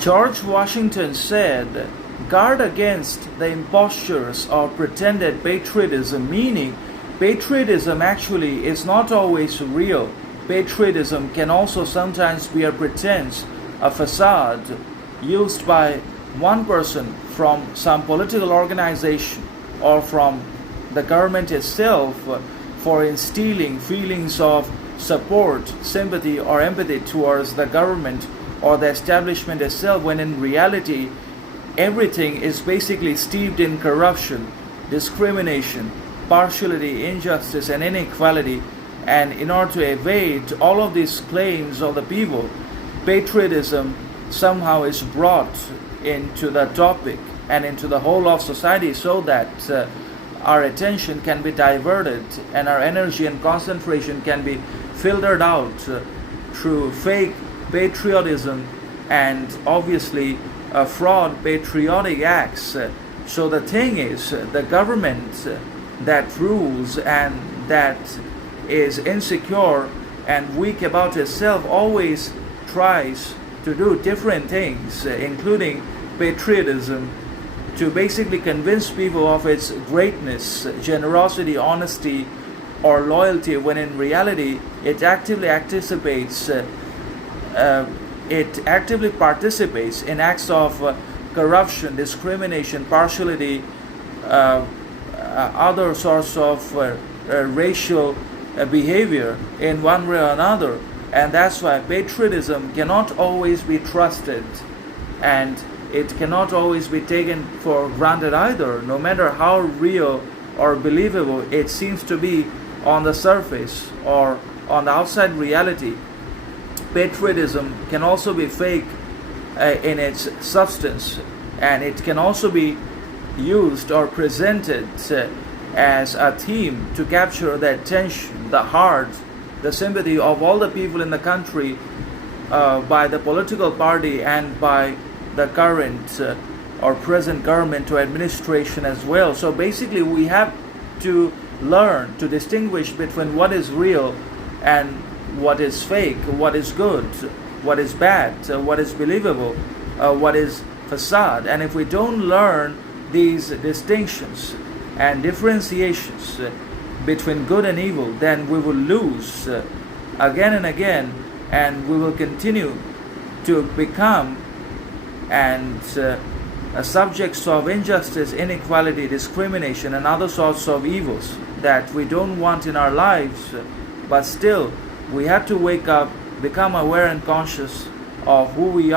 George Washington said, "Guard against the impostures of pretended patriotism," meaning patriotism actually is not always real. Patriotism can also sometimes be a pretense, a facade used by one person from some political organization or from the government itself for instilling feelings of support, sympathy, or empathy towards the government or the establishment itself, when in reality everything is basically steeped in corruption, discrimination, partiality, injustice, and inequality. And in order to evade all of these claims of the people, patriotism somehow is brought into the topic and into the whole of society, so that our attention can be diverted and our energy and concentration can be filtered out through fake patriotism and obviously fraud patriotic acts. So the thing is, the government that rules and that is insecure and weak about itself always tries to do different things, including patriotism, to basically convince people of its greatness, generosity, honesty, or loyalty, when in reality it actively participates in acts of corruption, discrimination, partiality, other sorts of racial behavior in one way or another. And that's why patriotism cannot always be trusted, and it cannot always be taken for granted either, no matter how real or believable it seems to be on the surface or on the outside reality. Patriotism can also be fake in its substance, and it can also be used or presented as a theme to capture the attention, the heart, the sympathy of all the people in the country by the political party and by the current or present government or administration as well. So basically we have to learn to distinguish between what is real and what is fake, what is good, what is bad, what is believable, what is facade. And if we don't learn these distinctions and differentiations between good and evil, then we will lose again and again, and we will continue to become subjects of injustice, inequality, discrimination, and other sorts of evils that we don't want in our lives. But still, we have to wake up, become aware and conscious of who we are.